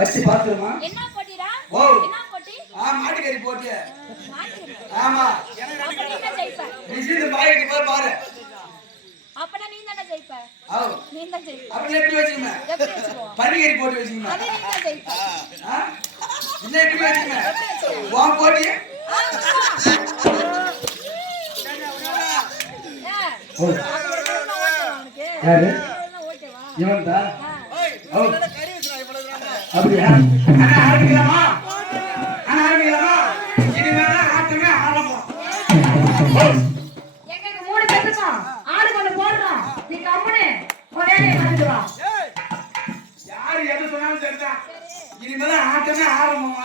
வச்சு பாத்துமா என்ன போட்டிடா ஓ என்ன போட்டி மாட்டுக்கறி போட்டி மாட்டுக்கறி ஆமா அப்ப நீ தான் ஜெயிப்ப இது மாய்க்கு போய் பாரு அப்ப நீ தான் ஜெயிப்ப நீ தான் ஜெயிப்ப அப்ப எப்படி வெச்சீங்க எப்படி வெச்சுக்கோ பன்னிக்கறி போட்டு வெச்சீங்க அது நீ தான் ஜெயிப்ப இல்ல எப்படி வெச்சீங்க வா போட்டி யாரு இவன்டா அப்படியா ஆரம்பிக்கலாமா இனிமேல் ஆட்டமே ஆரம்பம் எங்க மூணு பேருக்கும் ஆடு கொண்டு போடுறோம் நீ கம்முனு உன் வேலையை பார்த்துட்டு வா யாரு எது சொன்னாலும் சரிதான் இனிமேல் ஆட்டமே ஆரம்பம்